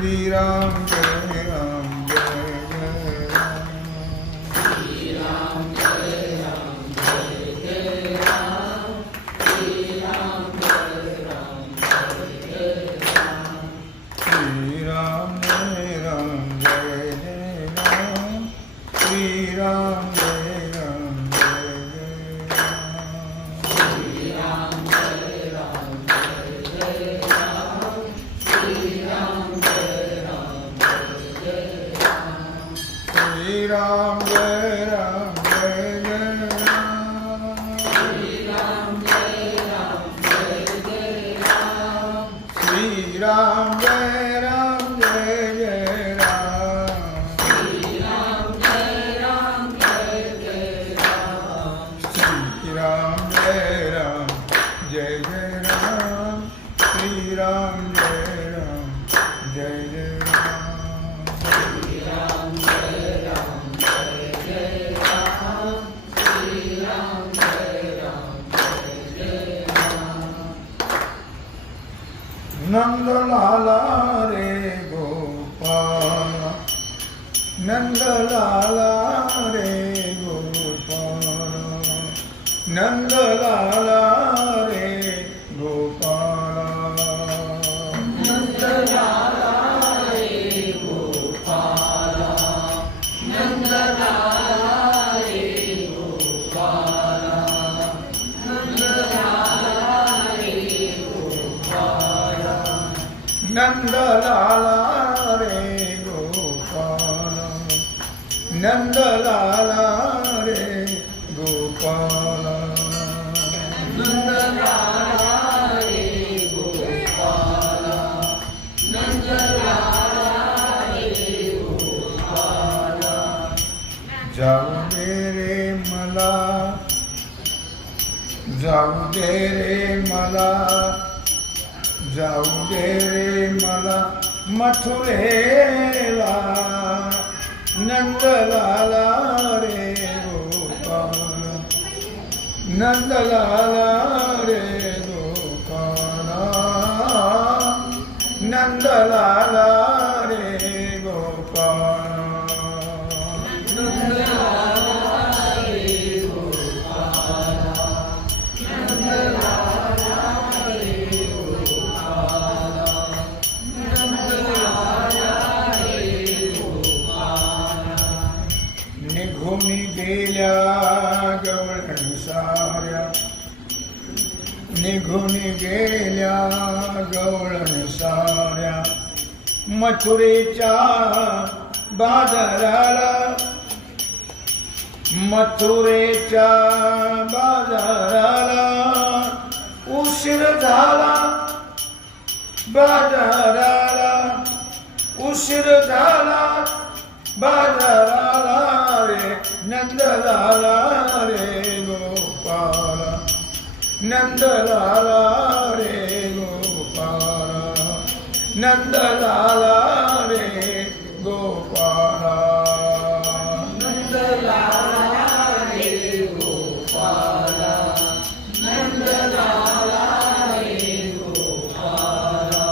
श्रीराम जय Ram Ram. Nandalala re Gopala Nandalala re Gopala Nandalala re Gopala Nandlala रे गोपाल. नंदलाला रे गोपाल. जाऊ दे रे मला जाऊ दे रे मला. जाऊ दे रे मला मथुरेला नंदलाला रे गोपाल नंदलाला रे गोपाल नंदलाला निघून गेल्या गवळण साऱ्या. मथुरेच्या बाजाराला मथुरेच्या बाजाराला उशीर झाला. बाजाराला उशीर झाला. बाजाराला रे नंदलाला रे गोपाला. नंदलाला रे गोपाला नंदलाला रे गोपाला नंदलाला रे गोपाला नंदलाला रे गोपाला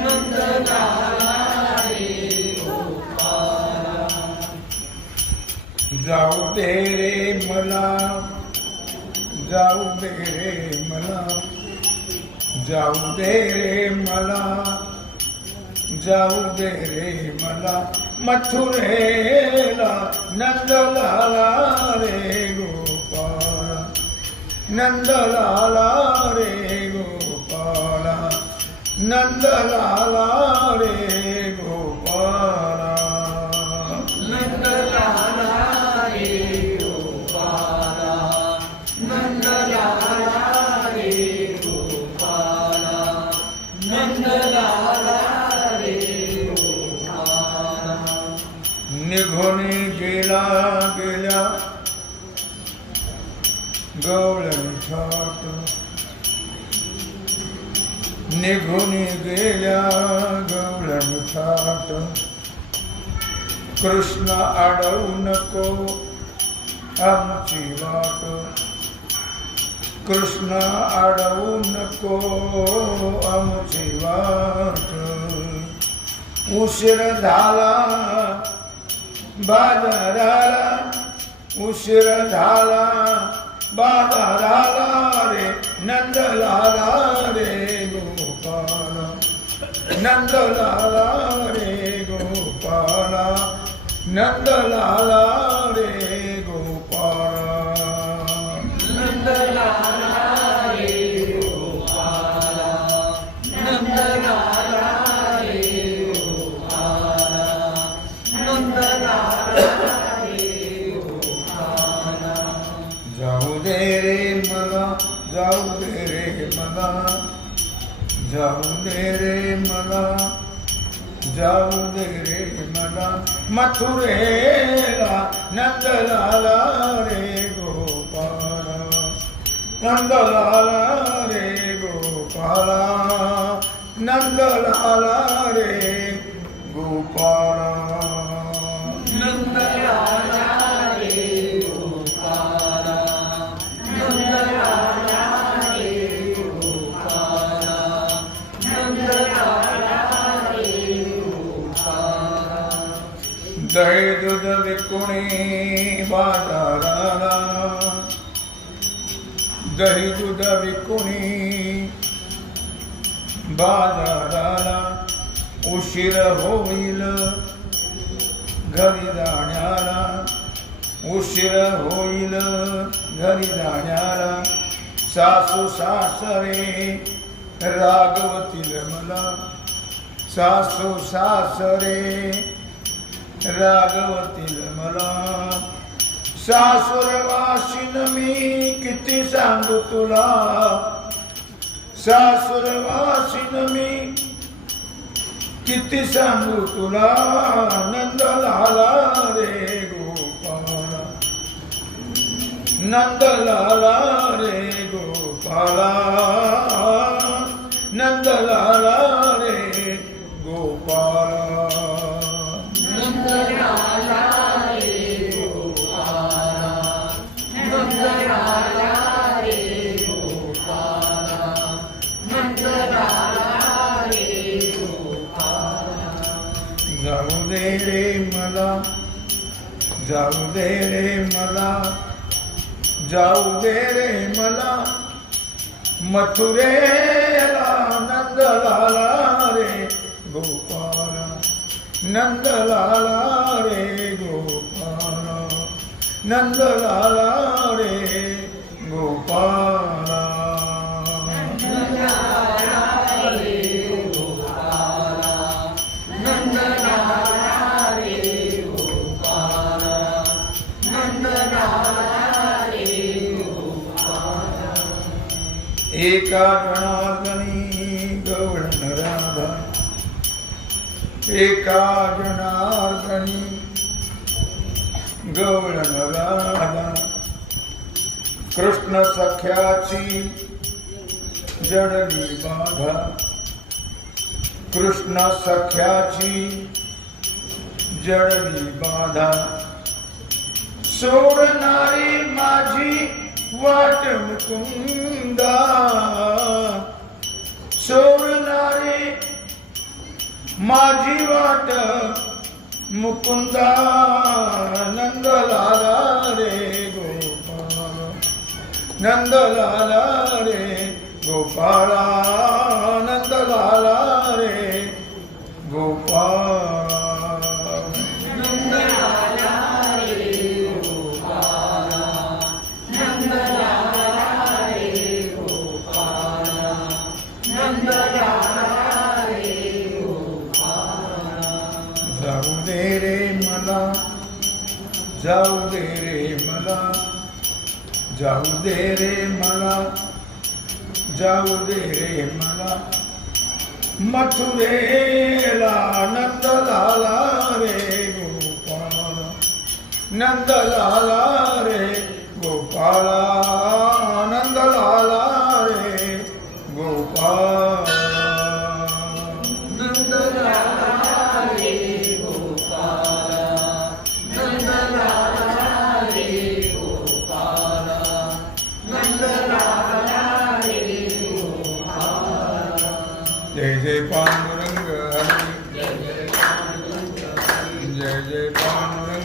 नंदलाला जाऊ दे रे मला जाऊ दे रे मला जाऊ दे रे मला जाऊ दे रे मला मथुरेला नंदलाला रे गोपाला नंदलाला रे गोपाला नंदलाला रे निघून गेल्या गवळण कृष्ण अडवू नको आमची वाट. कृष्ण अडवू नको आमची वाट. उशीर झाला बाजाराला उशीर झाला बाजाराला रे नंदलाला रे गोपाल नंदलाला रे गोपाला नंदलाला रे जाऊ दे रे मला मथुरेला नंदलाला रे गोपाला नंदलाला रे गोपाला नंदलाला रे गोपाला विकुणी बाजाराला दही दूध विकुणी बाजाराला उशीर होईल घरी जाण्याला। उशीर होईल घरी जाण्याला। सासू सासरे रागवतील मला। सासू सासरे रागवतील सासुर वाशिन मी किती सांगू तुला सासुर वाशिन मी किती सांगू तुला नंद लाला रे गोपाला नंद लाला रे गोपाला रे मला जाऊ दे रे मला जाऊ दे रे मला मथुरेला नंदलाला रे गोपाला नंदलाला रे गोपाला नंदलाला रे गोपाला जनार्दनी गवळण राधा एका जनार्दनी गवळण राधा कृष्ण सख्याची जडली बाधा. कृष्ण सख्याची जडली बाधा. सोडणारी माझी वाट मुकुंदा सोडणारी माझी वाट मुकुंदा नंदलाला रे गोपाळ नंदलाला रे गोपाळा नंदलाला दे रे मला जाऊ दे रे मला जाऊ दे रे मला मथुरेला नंदलाला रे गोपाळ नंदलाला रे गोपाळा नंदलाला रे गोपाळ जय जय पांडुरंग हरी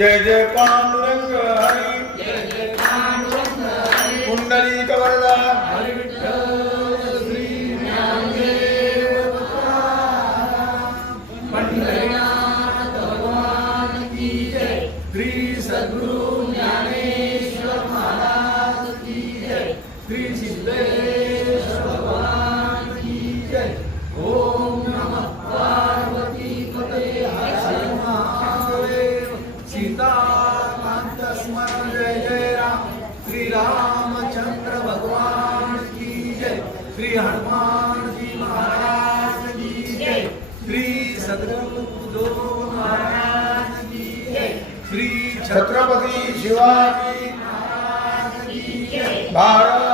जय जय पांडुरंग हरि कुंडली कवरदा श्री सद्गुरु श्री हनुमान जी महाराज की जय। श्री सदगुरु महाराज की जय। श्री छत्रपती शिवाजी महाराज की जय। भारत